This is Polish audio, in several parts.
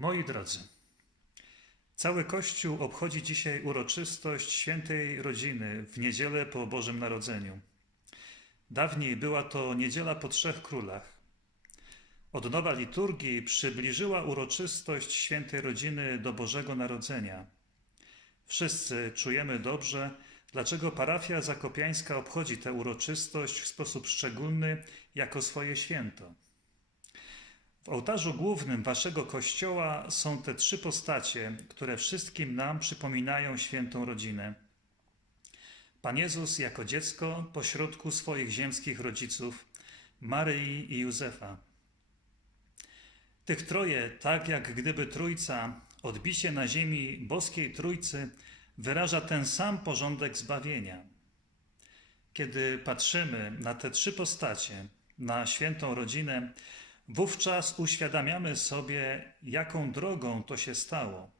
Moi drodzy, cały Kościół obchodzi dzisiaj uroczystość świętej rodziny w niedzielę po Bożym Narodzeniu. Dawniej była to niedziela po trzech królach. Odnowa liturgii przybliżyła uroczystość świętej rodziny do Bożego Narodzenia. Wszyscy czujemy dobrze, dlaczego parafia zakopiańska obchodzi tę uroczystość w sposób szczególny jako swoje święto. W ołtarzu głównym waszego kościoła są te trzy postacie, które wszystkim nam przypominają świętą rodzinę. Pan Jezus jako dziecko pośrodku swoich ziemskich rodziców, Maryi i Józefa. Tych troje, tak jak gdyby Trójca, odbicie na ziemi boskiej Trójcy, wyraża ten sam porządek zbawienia. Kiedy patrzymy na te trzy postacie, na świętą rodzinę, wówczas uświadamiamy sobie, jaką drogą to się stało,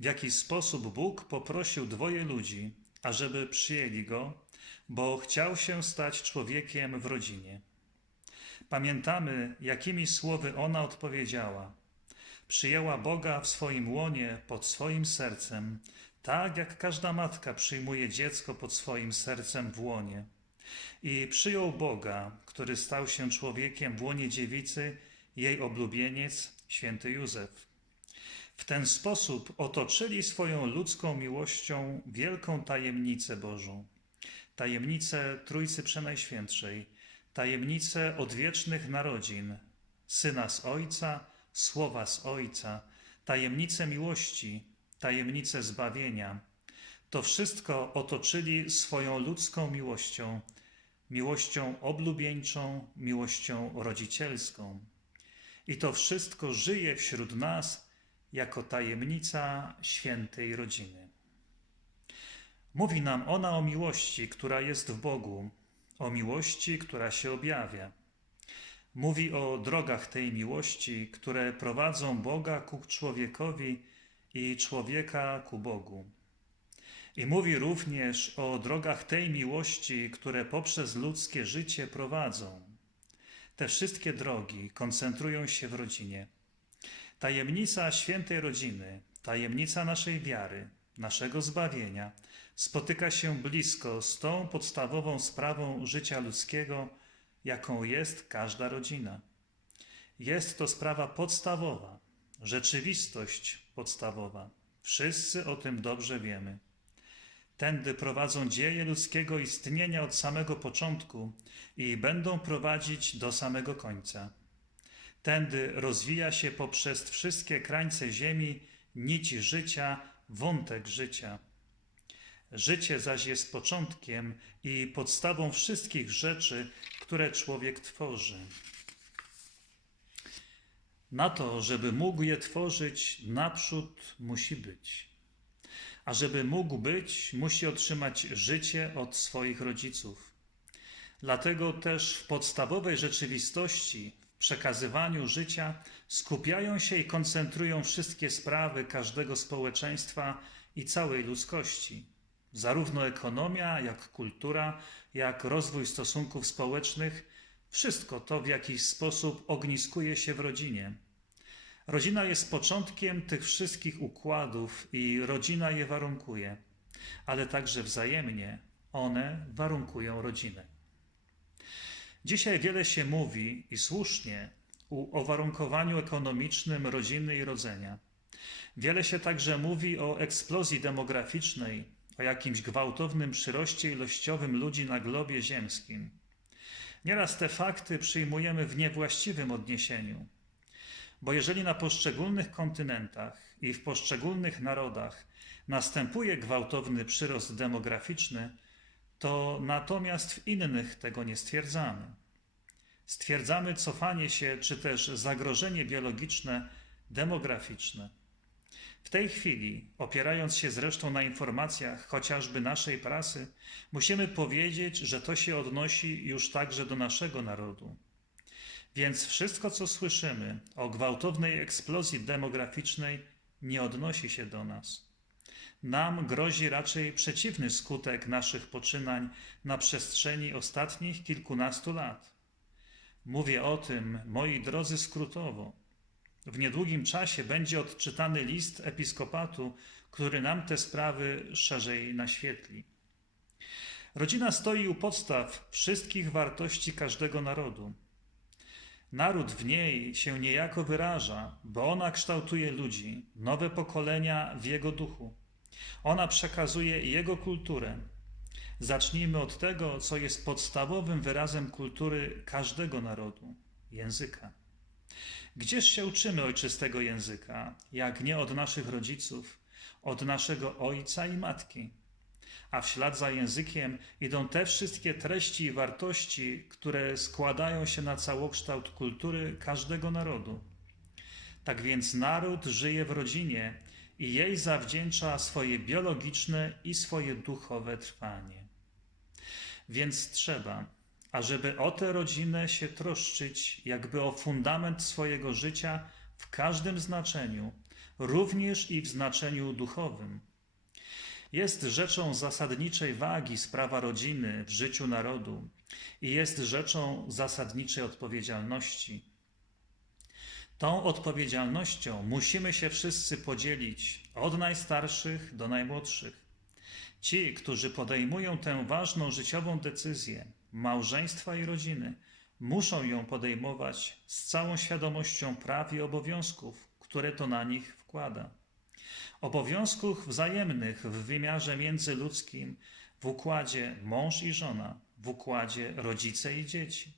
w jaki sposób Bóg poprosił dwoje ludzi, ażeby przyjęli go, bo chciał się stać człowiekiem w rodzinie. Pamiętamy, jakimi słowy ona odpowiedziała. Przyjęła Boga w swoim łonie, pod swoim sercem, tak jak każda matka przyjmuje dziecko pod swoim sercem w łonie. I przyjął Boga, który stał się człowiekiem w łonie dziewicy, jej oblubieniec, święty Józef. W ten sposób otoczyli swoją ludzką miłością wielką tajemnicę Bożą, tajemnicę Trójcy Przenajświętszej, tajemnicę odwiecznych narodzin, Syna z Ojca, Słowa z Ojca, tajemnicę miłości, tajemnicę zbawienia. To wszystko otoczyli swoją ludzką miłością, miłością oblubieńczą, miłością rodzicielską. I to wszystko żyje wśród nas jako tajemnica świętej rodziny. Mówi nam ona o miłości, która jest w Bogu, o miłości, która się objawia. Mówi o drogach tej miłości, które prowadzą Boga ku człowiekowi i człowieka ku Bogu. I mówi również o drogach tej miłości, które poprzez ludzkie życie prowadzą. Te wszystkie drogi koncentrują się w rodzinie. Tajemnica świętej rodziny, tajemnica naszej wiary, naszego zbawienia spotyka się blisko z tą podstawową sprawą życia ludzkiego, jaką jest każda rodzina. Jest to sprawa podstawowa, rzeczywistość podstawowa. Wszyscy o tym dobrze wiemy. Tędy prowadzą dzieje ludzkiego istnienia od samego początku i będą prowadzić do samego końca. Tędy rozwija się poprzez wszystkie krańce ziemi nić życia, wątek życia. Życie zaś jest początkiem i podstawą wszystkich rzeczy, które człowiek tworzy. Na to, żeby mógł je tworzyć, naprzód musi być. A żeby mógł być, musi otrzymać życie od swoich rodziców. Dlatego też w podstawowej rzeczywistości, w przekazywaniu życia, skupiają się i koncentrują wszystkie sprawy każdego społeczeństwa i całej ludzkości. Zarówno ekonomia, jak kultura, jak rozwój stosunków społecznych, wszystko to w jakiś sposób ogniskuje się w rodzinie. Rodzina jest początkiem tych wszystkich układów i rodzina je warunkuje, ale także wzajemnie one warunkują rodzinę. Dzisiaj wiele się mówi i słusznie o warunkowaniu ekonomicznym rodziny i rodzenia. Wiele się także mówi o eksplozji demograficznej, o jakimś gwałtownym przyroście ilościowym ludzi na globie ziemskim. Nieraz te fakty przyjmujemy w niewłaściwym odniesieniu, bo jeżeli na poszczególnych kontynentach i w poszczególnych narodach następuje gwałtowny przyrost demograficzny, to natomiast w innych tego nie stwierdzamy. Stwierdzamy cofanie się czy też zagrożenie biologiczne, demograficzne. W tej chwili, opierając się zresztą na informacjach chociażby naszej prasy, musimy powiedzieć, że to się odnosi już także do naszego narodu. Więc wszystko, co słyszymy o gwałtownej eksplozji demograficznej, nie odnosi się do nas. Nam grozi raczej przeciwny skutek naszych poczynań na przestrzeni ostatnich kilkunastu lat. Mówię o tym, moi drodzy, skrótowo W niedługim czasie będzie odczytany list episkopatu, który nam te sprawy szerzej naświetli. Rodzina stoi u podstaw wszystkich wartości każdego narodu. Naród w niej się niejako wyraża, bo ona kształtuje ludzi, nowe pokolenia w jego duchu. Ona przekazuje jego kulturę. Zacznijmy od tego, co jest podstawowym wyrazem kultury każdego narodu języka. Gdzież się uczymy ojczystego języka, jak nie od naszych rodziców, od naszego ojca i matki? A w ślad za językiem idą te wszystkie treści i wartości, które składają się na całokształt kultury każdego narodu. Tak więc naród żyje w rodzinie i jej zawdzięcza swoje biologiczne i swoje duchowe trwanie. Więc trzeba, ażeby o tę rodzinę się troszczyć, jakby o fundament swojego życia w każdym znaczeniu, również i w znaczeniu duchowym. Jest rzeczą zasadniczej wagi sprawa rodziny w życiu narodu i jest rzeczą zasadniczej odpowiedzialności. Tą odpowiedzialnością musimy się wszyscy podzielić, od najstarszych do najmłodszych. Ci, którzy podejmują tę ważną życiową decyzję małżeństwa i rodziny, muszą ją podejmować z całą świadomością praw i obowiązków, które to na nich wkłada. Obowiązków wzajemnych w wymiarze międzyludzkim, w układzie mąż i żona, w układzie rodzice i dzieci,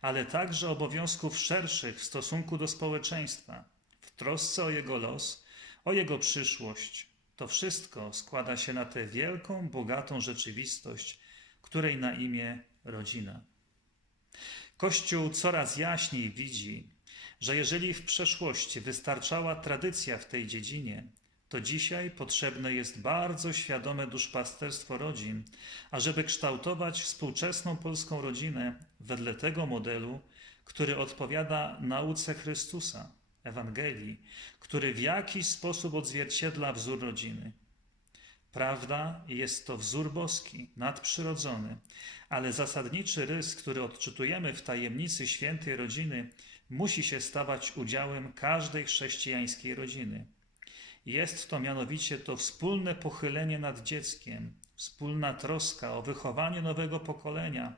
ale także obowiązków szerszych w stosunku do społeczeństwa, w trosce o jego los, o jego przyszłość. To wszystko składa się na tę wielką, bogatą rzeczywistość, której na imię rodzina. Kościół coraz jaśniej widzi, że jeżeli w przeszłości wystarczała tradycja w tej dziedzinie, to dzisiaj potrzebne jest bardzo świadome duszpasterstwo rodzin, ażeby kształtować współczesną polską rodzinę wedle tego modelu, który odpowiada nauce Chrystusa, Ewangelii, który w jakiś sposób odzwierciedla wzór rodziny. Prawda, jest to wzór boski, nadprzyrodzony, ale zasadniczy rys, który odczytujemy w tajemnicy świętej rodziny, musi się stawać udziałem każdej chrześcijańskiej rodziny. Jest to mianowicie to wspólne pochylenie nad dzieckiem, wspólna troska o wychowanie nowego pokolenia,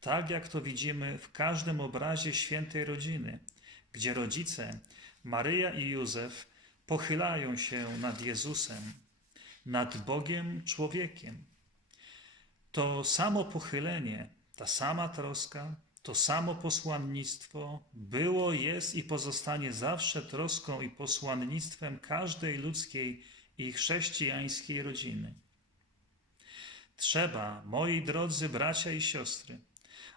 tak jak to widzimy w każdym obrazie świętej rodziny, gdzie rodzice, Maryja i Józef, pochylają się nad Jezusem, nad Bogiem człowiekiem. To samo pochylenie, ta sama troska, to samo posłannictwo było, jest i pozostanie zawsze troską i posłannictwem każdej ludzkiej i chrześcijańskiej rodziny. Trzeba, moi drodzy bracia i siostry,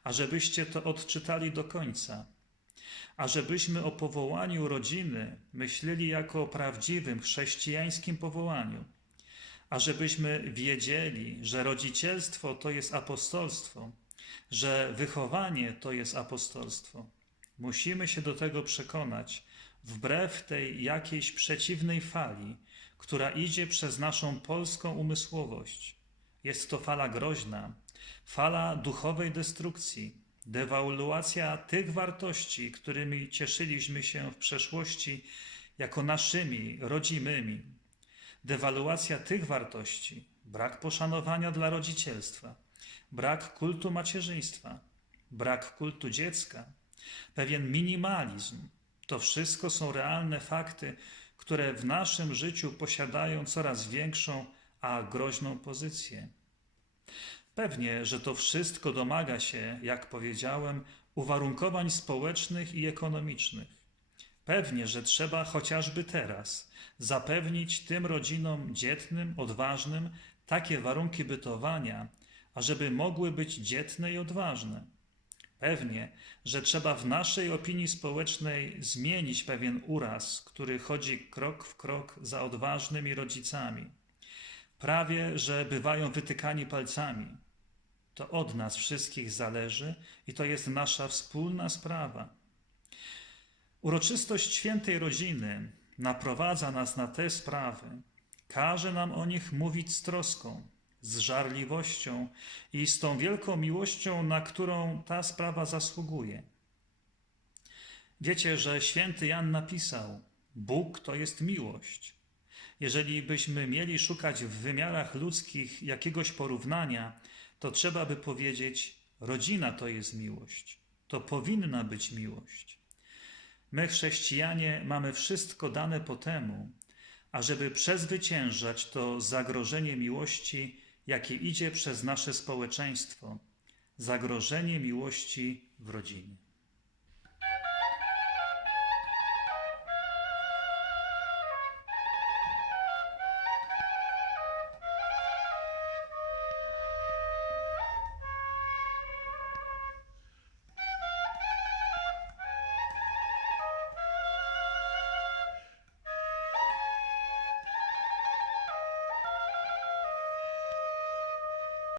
ażebyście to odczytali do końca, ażebyśmy o powołaniu rodziny myśleli jako o prawdziwym chrześcijańskim powołaniu, ażebyśmy wiedzieli, że rodzicielstwo to jest apostolstwo, że wychowanie to jest apostolstwo. Musimy się do tego przekonać, wbrew tej jakiejś przeciwnej fali, która idzie przez naszą polską umysłowość. Jest to fala groźna, fala duchowej destrukcji, dewaluacja tych wartości, którymi cieszyliśmy się w przeszłości jako naszymi, rodzimymi. Dewaluacja tych wartości, brak poszanowania dla rodzicielstwa brak kultu macierzyństwa, brak kultu dziecka, pewien minimalizm. To wszystko są realne fakty, które w naszym życiu posiadają coraz większą, a groźną pozycję. Pewnie, że to wszystko domaga się, jak powiedziałem, uwarunkowań społecznych i ekonomicznych. Pewnie, że trzeba chociażby teraz zapewnić tym rodzinom dzietnym, odważnym takie warunki bytowania, ażeby mogły być dzietne i odważne. Pewnie, że trzeba w naszej opinii społecznej zmienić pewien uraz, który chodzi krok w krok za odważnymi rodzicami. Prawie, że bywają wytykani palcami. To od nas wszystkich zależy i to jest nasza wspólna sprawa. Uroczystość świętej rodziny naprowadza nas na te sprawy, każe nam o nich mówić z troską z żarliwością i z tą wielką miłością, na którą ta sprawa zasługuje. Wiecie, że święty Jan napisał: Bóg to jest miłość. Jeżeli byśmy mieli szukać w wymiarach ludzkich jakiegoś porównania, to trzeba by powiedzieć: rodzina to jest miłość. To powinna być miłość. My, chrześcijanie, mamy wszystko dane po temu, ażeby przezwyciężać to zagrożenie miłości, jakie idzie przez nasze społeczeństwo zagrożenie miłości w rodzinie.